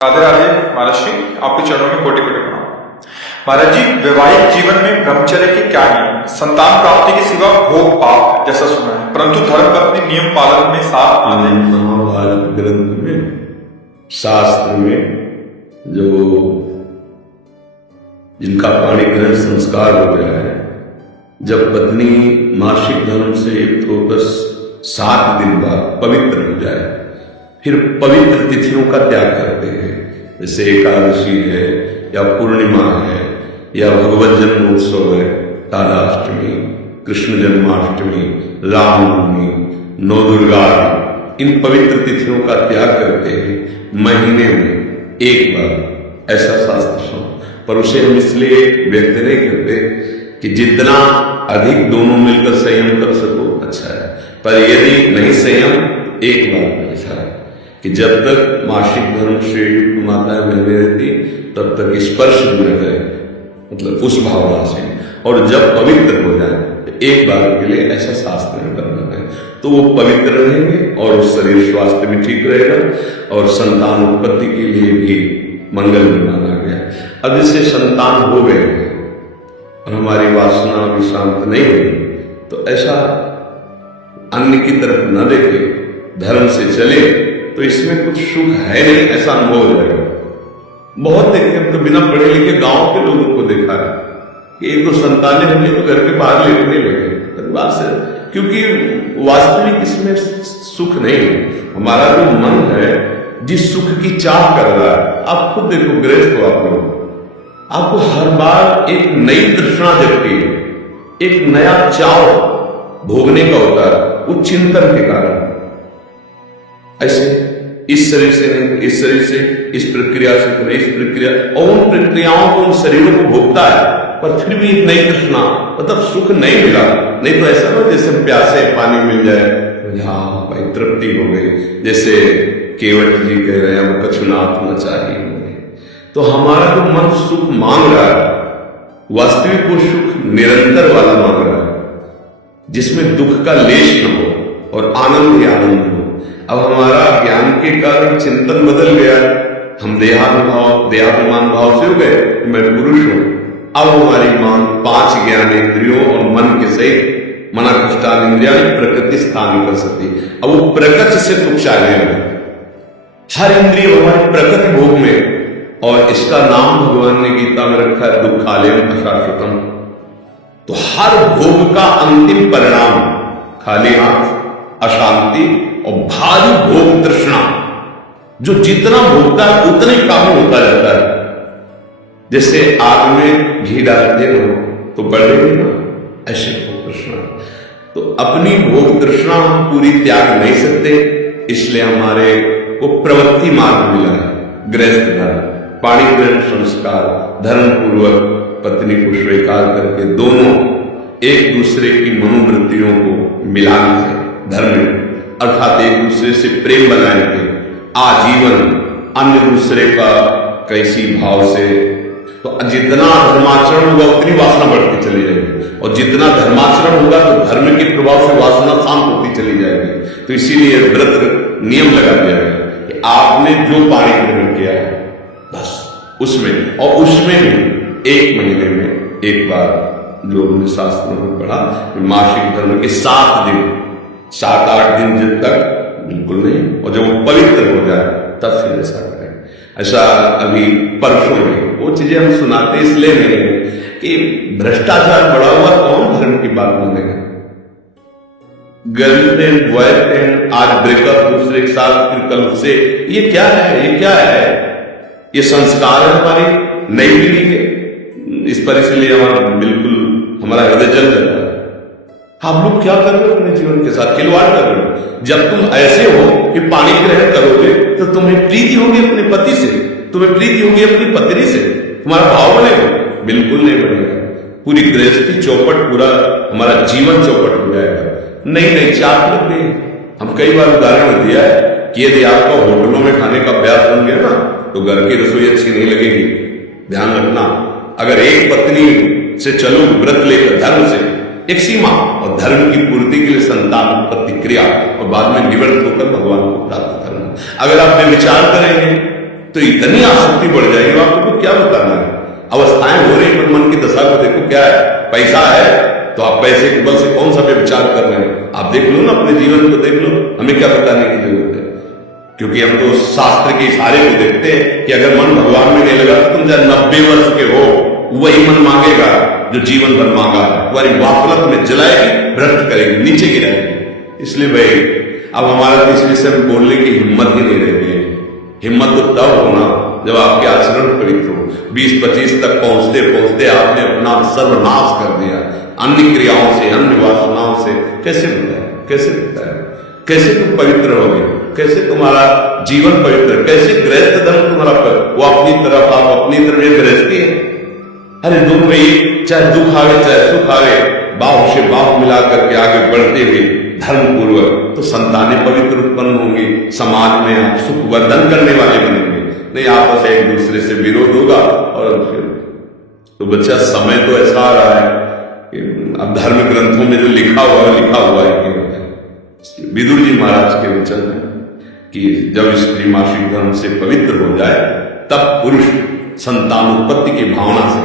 राधे राधे महाराज जी, आपके चरणों में कोटि कोटि प्रणाम। महाराज जी, वैवाहिक जीवन में ब्रह्मचर्य के क्या नियम है? संतान प्राप्ति के सिवा भोग पाप जैसा सुना है, परंतु धर्म पत्नी नियम पालन में साथ आते हैं। महाभारत ग्रंथ में, शास्त्र में जो जिनका पाणिग्रहण संस्कार हो गया है, जब पत्नी मासिक धर्म से युक्त होकर 7 दिन बाद पवित्र हो जाए, फिर पवित्र तिथियों का त्याग करते हैं, जैसे एकादशी है या पूर्णिमा है या भगवत जन्मोत्सव है, ताराष्टमी, कृष्ण जन्माष्टमी, रामनवमी, नवदुर्गा, इन पवित्र तिथियों का त्याग करते हैं महीने में एक बार, ऐसा शास्त्र सुनो। पर उसे हम इसलिए व्यक्त नहीं करते कि जितना अधिक दोनों मिलकर संयम कर सको अच्छा है, पर यदि नहीं संयम एक बार में अच्छा है कि जब तक मासिक धर्म से युक्त माताएं बहने रहती तब तक स्पर्श भी न करें, मतलब उस भावना से, और जब पवित्र हो जाए तो एक बार के लिए ऐसा शास्त्र में करना है, तो वो पवित्र रहेंगे और शरीर स्वास्थ्य भी ठीक रहेगा और संतान उत्पत्ति के लिए भी मंगल माना गया। अब जैसे संतान हो गए और हमारी वासना भी शांत नहीं हुई, तो ऐसा अन्य की तरफ न देखे, धर्म से चले, तो इसमें कुछ सुख है नहीं, ऐसा अनुभव हो जाएगा। बहुत देखे, हम तो बिना पढ़े लिखे गांव के लोगों को देखा है कि एक दो संतानें होंगी तो घर के बाहर लेटने लगे परिवार से, क्योंकि वास्तविक इसमें सुख नहीं है। हमारा जो मन है जिस सुख की चाह कर रहा है, आप खुद देखो, गृहस्थ हो आप लोग, आपको हर बार एक नई तृष्णा जगती है, एक नया चाव भोगने का होता है, वो चिंतन के कारण। ऐसे इस शरीर से नहीं, इस शरीर से, इस प्रक्रिया से नहीं, इस प्रक्रिया, और उन प्रक्रियाओं को, उन शरीरों को भोगता है, पर फिर भी एक नई तृष्णा, मतलब सुख नहीं मिला। नहीं तो ऐसा ना जैसे प्यासे पानी मिल जाए, हाँ भाई तृप्ति हो गई, जैसे केवट जी कह रहे हैं कछुनाथ न चाहिए। तो हमारा जो मन सुख मांग रहा है, वास्तविक वो सुख निरंतर वाला मांग रहा है, जिसमें दुख का लेश न हो और आनंद ही आनंद हो। अब हमारा ज्ञान के कारण चिंतन बदल गया, हम देहाभिमान भाव से हो गए, मैं पुरुष हूं। अब हमारी मांग 5 ज्ञानेंद्रियों और मन के सहित मना कष्टान इंद्रिया प्रकृति स्थान कर सकती। अब वो प्रकृति से सुख चाहिए, हर इंद्रिय हमारी प्रकृति भोग में, और इसका नाम भगवान ने गीता में रखा है दुखालयम अशाश्वतम। तो हर भोग का अंतिम परिणाम खाली हाथ, अशांति और भारी भोग तृष्णा। जो जितना भोगता है उतना ही काबू होता जाता है। जैसे आग में घी डालते हो तो बढ़ेगी ना, ऐसे भोग तृष्णा। तो अपनी भोग तृष्णा हम पूरी त्याग नहीं सकते, इसलिए हमारे को प्रवृत्ति मार्ग मिला है, गृहस्थ धर्म, पाणिग्रहण संस्कार, धर्म पूर्वक पत्नी को स्वीकार करके दोनों एक दूसरे की मनोवृत्तियों को मिलान है धर्म, अर्थात एक दूसरे से प्रेम बनाएंगे आजीवन, अन्य दूसरे का कैसी भाव से। तो जितना धर्माचरण होगा उतनी वासना बढ़ती चली जाएगी, और जितना धर्माचरण होगा तो धर्म के प्रभाव से वासना शांत होती चली जाएगी। तो इसीलिए व्रत नियम लगा दिया है कि आपने जो पाणी ग्रहण किया है बस उसमें, और उसमें भी 1 महीने में एक बार, जो हमने शास्त्रों में पढ़ा, मासिक धर्म के 7 दिन, 7-8 दिन जब तक बिल्कुल नहीं, और जब वो पवित्र हो जाए तब फिर ऐसा करें। ऐसा अभी परसों में वो चीजें हम सुनाते इसलिए नहीं है कि भ्रष्टाचार बढ़ा हुआ कौन धर्म की बात मानेगा। गर्लफ्रेंड बॉयफ्रेंड आज ब्रेकअप, दूसरे के साथ फिर कल से, ये क्या है, ये क्या है? ये संस्कार है हमारी नई पीढ़ी के, इस पर इसलिए हमारा बिल्कुल हमारा हृदय जल जाता है। आप लोग क्या कर रहे हो अपने जीवन के साथ? खिलवाड़ कर रहे हो। जब तुम ऐसे हो कि पाणी ग्रहण करोगे तो तुम्हें प्रीति होगी अपने पति से, तुम्हें प्रीति होगी अपनी पत्नी से, तुम्हारा भाव बनेगा? बिल्कुल नहीं बनेगा। पूरी गृहस्थी चौपट, पूरा हमारा जीवन चौपट हो जाएगा। नहीं चाप लग गई। हम कई बार उदाहरण दिया है कि यदि आपका होटलों में खाने का अभ्यास बन गया ना, तो घर की रसोई अच्छी नहीं लगेगी। ध्यान रखना, अगर एक पत्नी से चलो व्रत लेकर धर्म से, एक सीमा, और धर्म की पूर्ति के लिए संतान प्रतिक्रिया, और बाद में निवृत्त होकर भगवान को प्राप्त करना। अगर आप विचार करेंगे तो इतनी आसक्ति बढ़ जाएगी, आपको क्या बताना है। अवस्थाएं हो रही, पर मन की दशा को देखो क्या है। पैसा है तो आप पैसे के बल से कौन सा व्यभिचार कर रहे हैं, आप देख लो ना, अपने जीवन को देख लो, हमें क्या बताने की जरूरत है। क्योंकि हम तो शास्त्र के इशारे को देखते हैं कि अगर मन भगवान में नहीं लगा तो तुम चाहे 90 वर्ष के हो, वही मन मांगेगा जो जीवन भर मांगा, तुम्हारी वाफलत में जलाएगी, भ्रष्ट करेगी, नीचे गिराएगी। इसलिए भाई अब हमारा तो इस विषय में बोलने की हिम्मत ही नहीं रहती है। हिम्मत तो तब होना जब आपके आचरण पवित्र हो। 20-25 तक पहुंचते पहुंचते आपने अपना सर्वनाश कर दिया, अन्य क्रियाओं से, अन्य वासनाओं से। कैसे बताए, कैसे बताए, कैसे तुम पवित्र होगे, कैसे तुम्हारा जीवन पवित्र, कैसे गृहस्थ धर्म तुम्हारा वो अपनी तरफ, आप अपनी तरफ, ये गृहस्थी है। अरे दोनों में चाहे दुख आवे चाहे सुख आवे, बाहु से बाहु मिला करके आगे बढ़ते हुए धर्म पूर्वक तो संतानें पवित्र उत्पन्न होंगी, समाज में आप सुख वर्धन करने वाले बनेंगे। नहीं आपस में एक दूसरे से विरोध होगा और फिर तो बच्चा समय तो ऐसा आ रहा है कि अब धर्म ग्रंथों में जो लिखा हुआ है कि विदुर जी महाराज के वचन है कि जब स्त्री मासिक धर्म से पवित्र हो जाए तब पुरुष संतानोत्पत्ति की भावना से,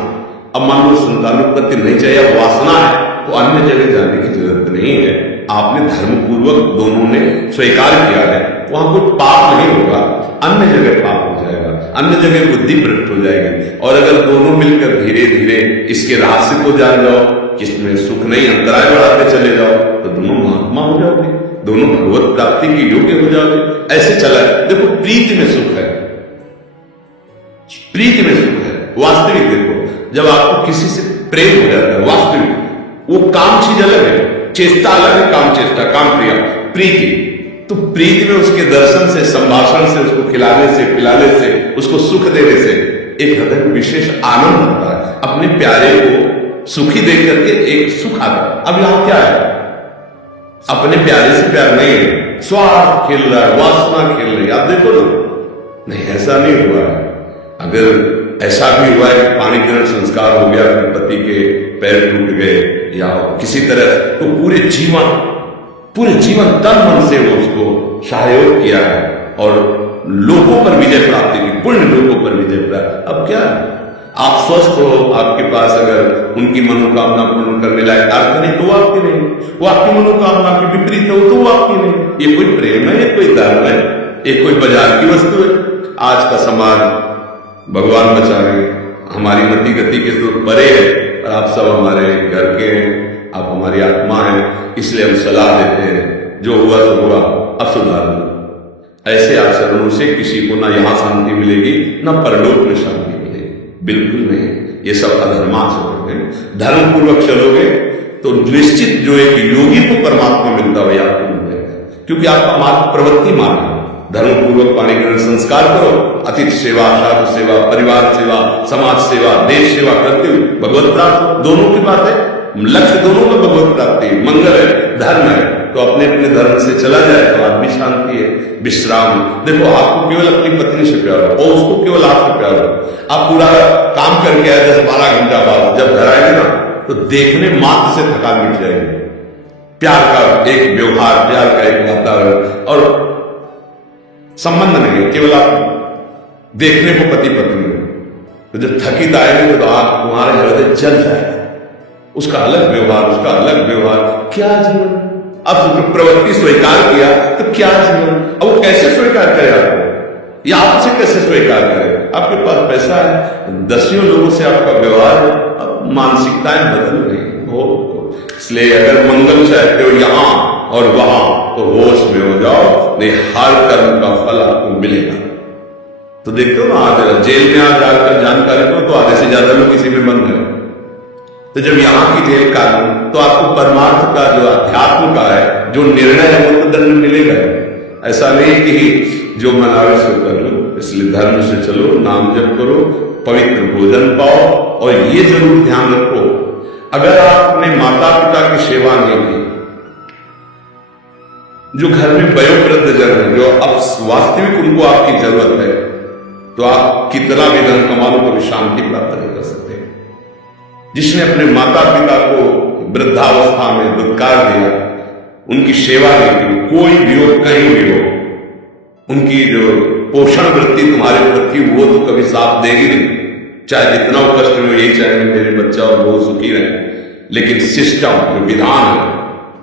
अब मान लो संतानोत्पत्ति नहीं चाहिए, वासना है, तो अन्य जगह जाने की जरूरत नहीं है। आपने धर्म पूर्वक दोनों ने स्वीकार किया है, वहां कोई पाप नहीं होगा, अन्य जगह पाप हो जाएगा, अन्य जगह बुद्धि भ्रष्ट हो जाएगी। और अगर दोनों मिलकर धीरे धीरे इसके रहस्य को जान जाओ, किसमें सुख नहीं अंतराय बढ़ाते चले जाओ, तो दोनों महात्मा हो जाओगे, दोनों भगवत प्राप्ति के योग्य हो जाओगे। ऐसे चला देखो, प्रीति में सुख है, प्रीति में सुख है, वास्तविक देखो, जब आपको किसी से प्रेम हो जाता है वास्तविक, वो काम चीज अलग है, चेष्टा अलग है, काम चेष्टा, काम क्रिया, प्रीति। तो प्रीति में उसके दर्शन से, संभाषण से, उसको खिलाने से, पिलाने से, उसको सुख देने से एक हृदय विशेष आनंद होता है। अपने प्यारे को सुखी देख करके एक सुख आता है। अब यहां क्या है, अपने प्यारे से प्यार नहीं है, स्वार्थ खेल रहा है, वासना खेल रही है। आप देखो ना, नहीं ऐसा नहीं हुआ है। अगर ऐसा भी हुआ है कि पाणी ग्रहण संस्कार हो गया, फिर पति के पैर टूट गए या किसी तरह, तो पूरे जीवन तन मन से वो उसको सहयोग किया है और लोगों पर विजय प्राप्ति की, पुण्य लोगों पर विजय प्राप्त। अब क्या आप स्वस्थ हो, आपके पास अगर उनकी मनोकामना पूर्ण करने लायक अर्थ नहीं तो वो आपकी नहीं, वो आपकी मनोकामना के विपरीत हो तो वो आपकी नहीं। ये कोई प्रेम है, ये कोई धर्म है, ये कोई बाजार की वस्तु है। आज का समाज भगवान बचावे, हमारी मति गति के तो परे है, और आप सब हमारे घर के हैं, आप हमारी आत्मा हैं, इसलिए हम सलाह देते हैं, जो हुआ तो हुआ, अब सुधार लो। ऐसे आचरणों से किसी को ना यहां शांति मिलेगी ना परलोक में शांति मिलेगी, बिल्कुल नहीं। ये सब अधर्माचरण है। धर्म पूर्वक चलोगे तो निश्चित जो एक योगी को परमात्मा मिलता हो आपको मिल जाएगा, क्योंकि आपका मार्ग प्रवृत्ति मार्ग है। धर्म पूर्वक पाणी ग्रहण संस्कार करो, अतिथि सेवा, साधु सेवा, परिवार सेवा, समाज सेवा, देश सेवा करते हुए भगवत प्राप्त, दोनों की बात है, लक्ष्य दोनों का भगवत प्राप्ति, मंगल है, धर्म है। तो अपने अपने धर्म से चला जाए तो आदमी शांति है, विश्राम। देखो आपको केवल अपनी पत्नी से प्यार हो और उसको केवल आपसे प्यार हो। आप पूरा काम करके आए 10-12 घंटा बाद जब घर आएंगे ना, तो देखने मात्र से थकान मिट जाएगी। प्यार का एक व्यवहार, प्यार का एक वातावरण और संबंध नहीं, केवल आप देखने को पति पत्नी हो। तो जब थकित आएंगे तो आप तुम्हारे हृदय जल जाएगा, उसका अलग व्यवहार, उसका अलग व्यवहार। क्या जीवन, अब प्रवृत्ति स्वीकार किया तो क्या जीवन। अब वो कैसे स्वीकार करे आपको, या आपसे कैसे स्वीकार करे। आपके पास पैसा है, दसियों लोगों से आपका व्यवहार है, अब मानसिकताएं बदल रही हो। इसलिए अगर मंगल चाहते हो यहां और वहां तो होश में हो जाओ, नहीं हर कर्म का फल आपको मिलेगा। तो देखते हो ना, आज जेल में आज जाकर जानकारी दो तो आधे से ज्यादा लोग इसी में बंद है। तो जब यहाँ की जेल कानून, तो आपको परमार्थ का जो अध्यात्म का है जो निर्णय है वो तो दंड मिलेगा। ऐसा नहीं कि जो मनावे सो कर लो। इसलिए धर्म से चलो, नाम जप करो, पवित्र भोजन पाओ। और ये जरूर ध्यान रखो, अगर आप अपने माता पिता की सेवा नहीं की, जो घर में वयोवृद्ध जन है, जो अब वास्तविक उनको आपकी जरूरत है, तो आप कितना भी धन कमा लो कभी शांति प्राप्त नहीं कर सकते। जिसने अपने माता पिता को वृद्धावस्था में दुत्कार दिया, उनकी सेवा नहीं की, कोई भी हो, कहीं भी हो, उनकी जो पोषण वृत्ति तुम्हारे प्रति वो तो कभी साथ देगी नहीं। चाहे जितना वो कष्ट में, यही चाहेंगे मेरे बच्चा और वो सुखी रहे, लेकिन सिस्टम जो विधान है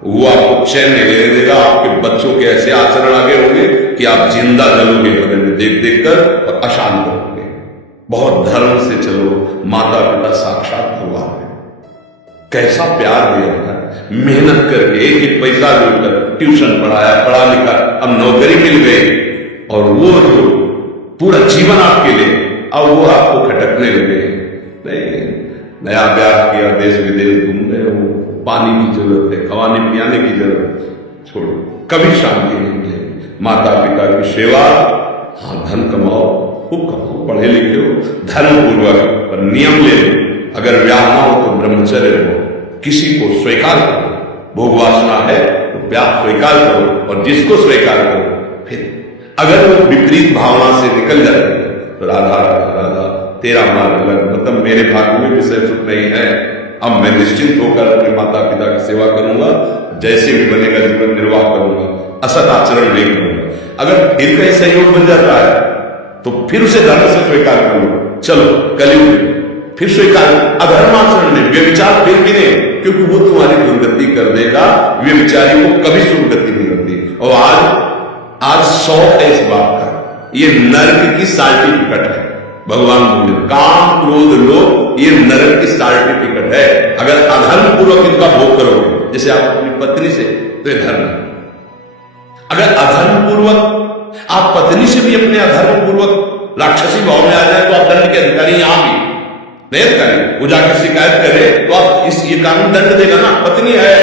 वो आपको चैन नहीं लेने देगा। आपके बच्चों के ऐसे आचरण आगे होंगे कि आप जिंदा जलोगे बदन में देख देख कर और अशांत रहोगे। बहुत धर्म से चलो, माता पिता साक्षात भगवान है। कैसा प्यार दिया है, मेहनत करके एक एक पैसा जोड़कर ट्यूशन पढ़ाया, पढ़ा लिखा, अब नौकरी मिल गई और वो जो पूरा जीवन आपके लिए, अब वो आपको खटकने लगे। नहीं, नया ब्याह किया, देश विदेश घूम रहे हो, पानी की जरूरत है, खवाने पियाने की जरूरत, छोड़ो, कभी शांति नहीं मिलेगी। माता पिता की सेवा, हाँ धन कमाओ, खूब कमाओ, पढ़े लिखे हो, धर्म पूर्वक, पर नियम ले लो। अगर ब्याह ना हो तो ब्रह्मचर्य हो, किसी को स्वीकार करो। भोग वासना है तो ब्याह स्वीकार करो, और जिसको स्वीकार करो फिर अगर वो विपरीत भावना से निकल जाए तो राधा राधा राधा तेरा मार्ग लग, मतलब मेरे भाग्य में विषय सुख नहीं है, अब मैं निश्चिंत होकर अपने माता पिता की सेवा करूंगा, जैसे भी बनेगा जीवन निर्वाह करूंगा, असत आचरण नहीं करूंगा। अगर फिर कहीं सहयोग बन जाता है तो फिर उसे धर्म से स्वीकार करो, चलो कलयुग फिर स्वीकार। अधर्म आचरण नहीं, व्यभिचार फिर भी नहीं, क्योंकि वो तुम्हारी दुर्गति कर देगा। व्यभिचारी को कभी सुगति नहीं होती। और आज शौक है इस बात का, ये नर्क की सर्टिफिकेट है। भगवान बोले काम क्रोध लोभ ये नरक की सर्टिफिकेट है। अगर अधर्म पूर्वक इनका भोग करोगे, जैसे आप अपनी पत्नी से, तो ये धर्म है। अगर अधर्म पूर्वक आप पत्नी से भी अपने अधर्म पूर्वक राक्षसी भाव में आ जाए तो आप दंड के अधिकारी, यहां भी नहीं अधिकारी, वो जाकर शिकायत करे तो आप ये कानून दंड देगा ना। पत्नी है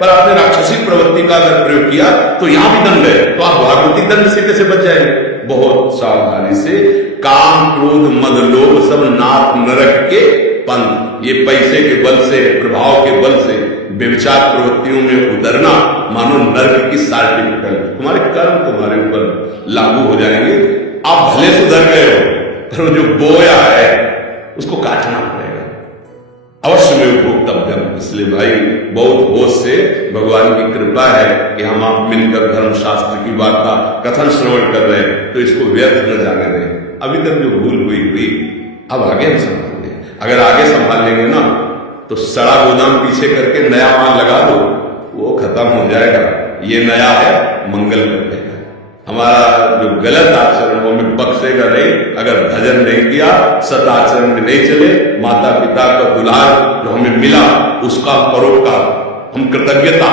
पर आपने राक्षसी प्रवृत्ति का अगर प्रयोग किया तो यहां भी दंड है, तो आप भागवती दंड से कैसे बच जाएंगे? बहुत सावधानी से। काम क्रोध मद लोभ सब नाथ नरक के पंथ, ये पैसे के बल से, प्रभाव के बल से व्यभिचार प्रवृत्तियों में उतरना मानो नरक की सर्टिफिकेट। तुम्हारे कर्म तुम्हारे ऊपर लागू हो जाएंगे। आप भले सुधर गए हो, पर जो बोया है उसको काटना पड़ेगा, अवश्य में भोक्तव्यम। इसलिए भाई बहुत होश से, भगवान की कृपा है कि हम आप मिलकर धर्मशास्त्र की वार्ता कथन श्रवण कर रहे हैं, तो इसको व्यर्थ न जाने दें। अभी तक जो भूल हुई, अब आगे हम संभालेंगे। अगर आगे संभाल लेंगे ना तो सड़ा गोदाम पीछे करके नया माल लगा दो, वो खत्म हो जाएगा। ये नया है, मंगल कर देगा। हमारा जो गलत आचरण वो हमें बख्शेगा नहीं। अगर भजन नहीं किया, सत आचरण में नहीं चले, माता पिता का दुलार जो हमें मिला उसका परोपकार, हम कृतज्ञता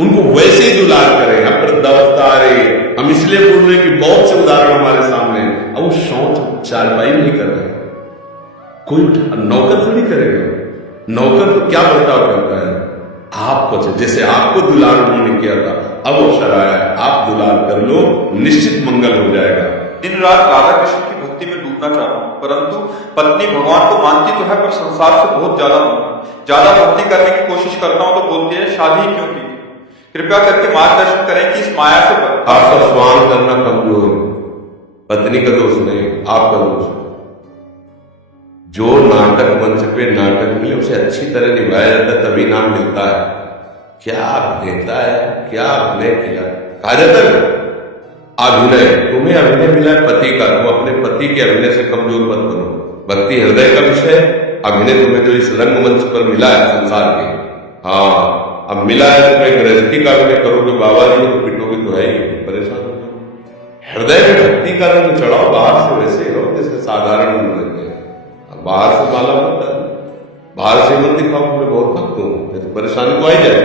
उनको वैसे ही दुलार करें। अप्रदवस्था आ रही है, हम इसलिए बोल रहे कि बहुत से उदाहरण हमारे सामने। अब वो शौच चारपाई नहीं कर रहे, कोई नौकर थोड़ी करेगा। नौकर तो क्या बर्ताव करता है? आपको, जैसे आपको दुलार उन्होंने किया था, अब अवसर आया है, आप दुलार कर लो, निश्चित मंगल हो जाएगा। दिन रात राधा कृष्ण की भक्ति में डूबना चाहता हूँ, परंतु पत्नी भगवान को मानती तो है पर संसार से बहुत ज्यादा भक्ति करने की कोशिश करता हूँ तो बोलती है शादी ही क्यों की? कृपया करके मार्गदर्शन करें कि इस माया से आपका स्वान करना कमजोर है, पत्नी का दोष नहीं, आपका दोष है। जो नाटक मंच पे नाटक मिले उसे अच्छी तरह निभाया जाता है, तभी नाम मिलता है। क्या अभिनेता है, क्या अभिनय किया। कहा जाता है अभिनय, तुम्हें अभिनय मिला है पति का, तुम अपने पति के अभिनय से कमजोर मत बनो। भक्ति हृदय का विषय, अभिनय तुम्हें जो इस रंगमंच पर मिला है संसार के, हाँ अब मिला है, तुम्हें गृहस्थी का अभिनय करोगे, बाबा जी तो पिटोगे तो है ही, परेशान हो जाओ। हृदय में भक्ति का रंग चढ़ाओ, बाहर से वैसे ही रहो जैसे साधारण लोग रहते हैं। बाहर से माला मत डालो, बाहर से मत दिखाओ मैं बहुत भक्त हूं, तो परेशानी को आई जाए।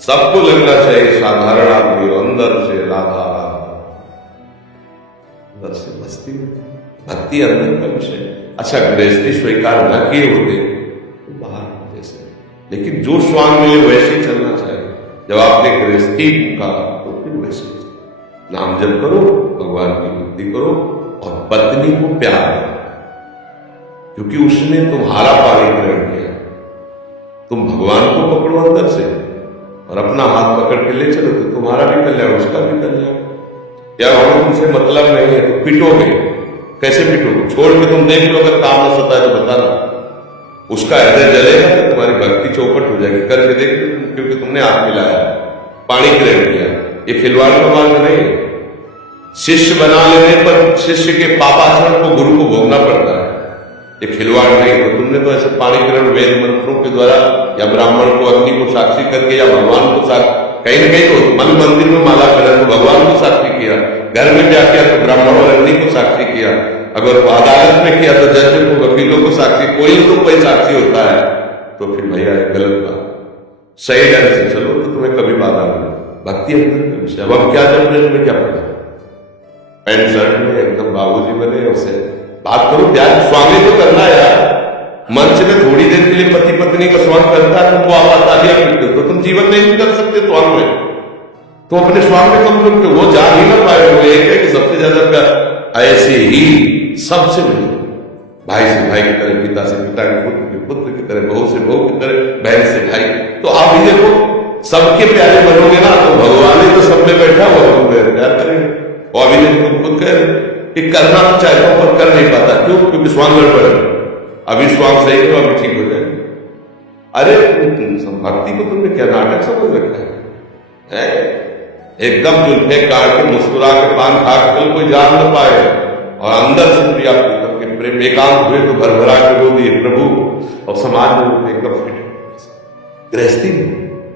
सबको लगना चाहिए साधारण आदमी, अंदर से राधा राधा, अंदर से मस्ती, भक्ति अंदर का विषय। अच्छा गृहस्थी स्वीकार न किए होते तो बाहर जैसे, लेकिन जो स्वांग मिले वैसे ही चलना चाहिए। जब आपने गृहस्थी का तो फिर वैसे नाम जप करो, भगवान की भक्ति करो और पत्नी को प्यार करो, क्योंकि उसने तुम्हारा पानी ग्रहण किया। तुम भगवान को पकड़ो अंदर से और अपना हाथ पकड़ के ले चलो तो तुम्हारा भी कल्याण, उसका भी कल्याण। या हमें तुमसे मतलब नहीं है तो पिटोगे, कैसे पिटोगे? छोड़ के तुम देख लो, अगर काम न सता है तो बताना, उसका हृदय जलेगा तो तुम्हारी भक्ति चौपट हो जाएगी। करके देख लो, क्योंकि तुमने हाथ मिलाया, पानी ग्रहण किया। ये खिलवाड़ का मार्ग नहीं है। शिष्य बना लेने पर शिष्य के पापाचरण को गुरु को भोगना पड़ता है। ये खिलवाड़ नहीं। तो तुमने तो ऐसे पाणी ग्रहण वेद मंत्रों के द्वारा या ब्राह्मण को अग्नि को साक्षी करके या भगवान को साक्षी, कहीं ना कहीं तो मन मंदिर में माला करा तो भगवान को साक्षी किया, घर में क्या किया तो ब्राह्मण और अग्नि को साक्षी किया, अगर अदालत में किया तो जज को वकीलों को साक्षी, कोई तो कोई साक्षी होता है। तो फिर भैया गलत बात। सही ढंग से चलो तो तुम्हें कभी बाधा नहीं। भक्ति अंदर का विषय। अब हम क्या जब तुम्हें क्या पता, पैंट शर्ट में एकदम बाबूजी बने उसे बात करो, प्यार स्वामी तो करना है यार। मंच में थोड़ी देर के लिए पति पत्नी का स्वांग करता है, तुमको आप तालियां पीटते हो तो तुम जीवन नहीं कर सकते स्वांग में। तो अपने स्वांग में कम लोग वो जान ही ना पाए। वो एक है कि सबसे ज्यादा प्यार ऐसे ही सबसे मिले, भाई से भाई की तरह, पिता से पिता के पुत्र की तरह, बहू से बहू की तरह, बहन से भाई। तो आप ही देखो सबके प्यारे बनोगे ना तो भगवान ही तो सब में बैठा हुआ तुम्हें प्यार करेंगे। और अभी तुम खुद कह रहे कि करना तो चाहता हूं पर कर नहीं पाता, क्यों? क्योंकि स्वांग गड़बड़ है। अभी स्वांग सही करो, अभी ठीक हो जाएगा। अरे भक्ति को तुमने क्या नाटक समझ रखा है? एकदम जुल्फे काट के मुस्कुरा के पान खा के कोई जान न पाए और अंदर से प्रिया प्रीतम के प्रेम एकांत हुए तो भरभरा के रो दिए प्रभु। और समाज में एकदम फिट गृहस्थी में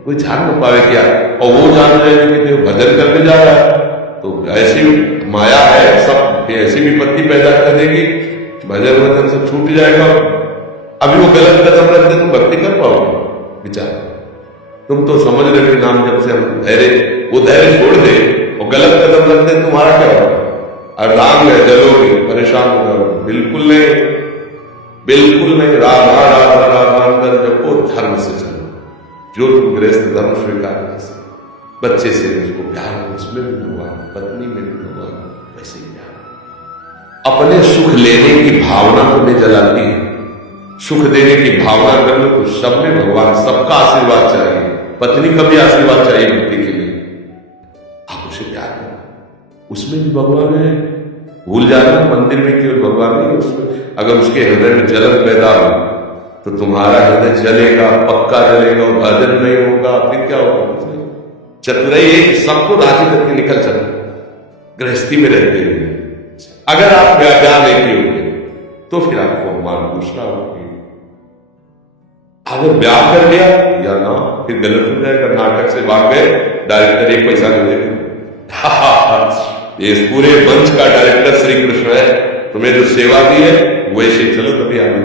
कोई जान न पावे क्या, और वो जान रहे कि देव भजन करने जा रहा है तो ऐसी माया है, सब ऐसी विपत्ति पैदा कर देगी, भजन वजन सब छूट जाएगा। अभी वो गलत कदम रखते तुम भक्ति कर पाओगे? विचार। तुम तो समझ रहे कि नाम जब से हम धैर्य, वो धैर्य छोड़ दे और गलत कदम रख दे, तुम्हारा क्या होगा? अर्धांग है, जलोगे, परेशान हो जाओगे। बिल्कुल नहीं, बिल्कुल नहीं। राधा राधा राधा अंदर जपो, धर्म से चलो, जो तुम गृहस्थ धर्म स्वीकार कर सकते। बच्चे से उसको प्यार हो, उसमें भी भगवान, पत्नी में भी भगवान, वैसे ही प्यार। अपने सुख लेने की भावना तुम्हें जलाती है, सुख देने की भावना कर लो तो सब में भगवान, सबका आशीर्वाद चाहिए। पत्नी का भी आशीर्वाद चाहिए भक्ति के लिए। आप उसे प्यार करो, उसमें भी भगवान है। भूल जाना मंदिर में केवल भगवान नहीं, उसमें अगर उसके हृदय में जलन पैदा हो तो तुम्हारा हृदय जलेगा, पक्का जलेगा, और भजन नहीं होगा, फिर क्या होगा? चतुराई एक सबको राजी करके निकल चला गृहस्थी में रहते हुए। अगर आप ब्याह नहीं किए तो फिर आपको अवमान दूसरा होगी। अगर ब्याह कर लिया या ना, फिर गलत हो जाएगा। नाटक से भाग गए, डायरेक्टर एक पैसा नहीं देगा। इस पूरे मंच का डायरेक्टर श्री कृष्ण है, तुम्हें जो सेवा दी है वैसे चलो, तभी आगे